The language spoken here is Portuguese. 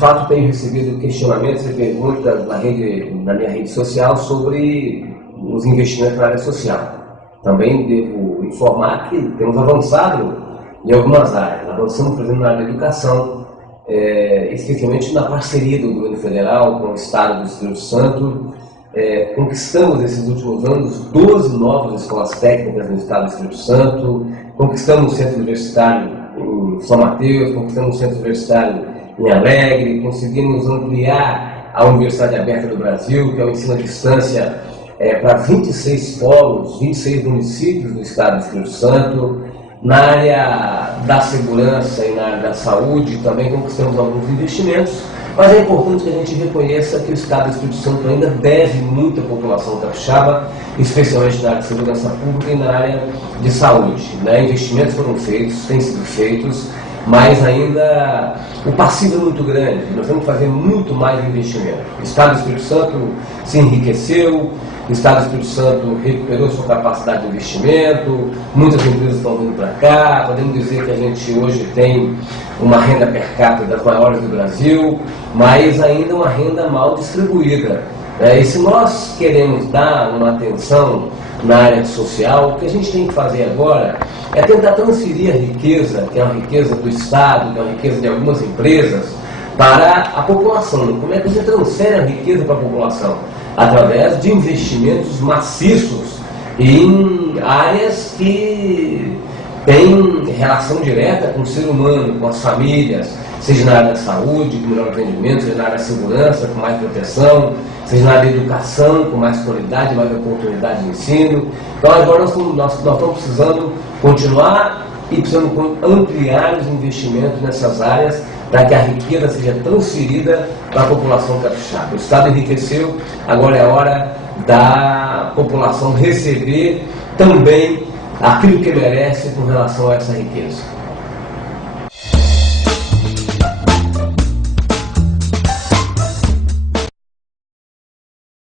fato tenho recebido questionamentos e perguntas na minha rede social sobre os investimentos na área social. Também devo informar que temos avançado em algumas áreas. Avançamos, por exemplo, na área da educação, especialmente na parceria do governo federal com o Estado do Espírito Santo. Conquistamos nesses últimos anos 12 novas escolas técnicas no Estado do Espírito Santo, conquistamos o centro universitário em São Mateus, conquistamos o centro universitário em Alegre, conseguimos ampliar a Universidade Aberta do Brasil, que é o ensino à distância para 26 polos, 26 municípios do Estado do Espírito Santo. Na área da segurança e na área da saúde também conquistamos alguns investimentos, mas é importante que a gente reconheça que o Estado do Espírito Santo ainda deve muito à população capixaba, especialmente na área de segurança pública e na área de saúde. Investimentos foram feitos, têm sido feitos, mas ainda o passivo é muito grande. Nós temos que fazer muito mais investimento. O Estado do Espírito Santo se enriqueceu, o Estado do Espírito Santo recuperou sua capacidade de investimento, muitas empresas estão vindo para cá, podemos dizer que a gente hoje tem uma renda per capita das maiores do Brasil, mas ainda uma renda mal distribuída. E se nós queremos dar uma atenção na área social, o que a gente tem que fazer agora é tentar transferir a riqueza, que é uma riqueza do Estado, que é uma riqueza de algumas empresas, para a população. Como é que você transfere a riqueza para a população? Através de investimentos maciços em áreas que têm relação direta com o ser humano, com as famílias, seja na área da saúde, com melhor atendimento, seja na área da segurança, com mais proteção, seja na área da educação, com mais qualidade, mais oportunidade de ensino. Então agora nós estamos precisando continuar e precisamos ampliar os investimentos nessas áreas para que a riqueza seja transferida para a população capixaba. O Estado enriqueceu, agora é a hora da população receber também aquilo que merece com relação a essa riqueza.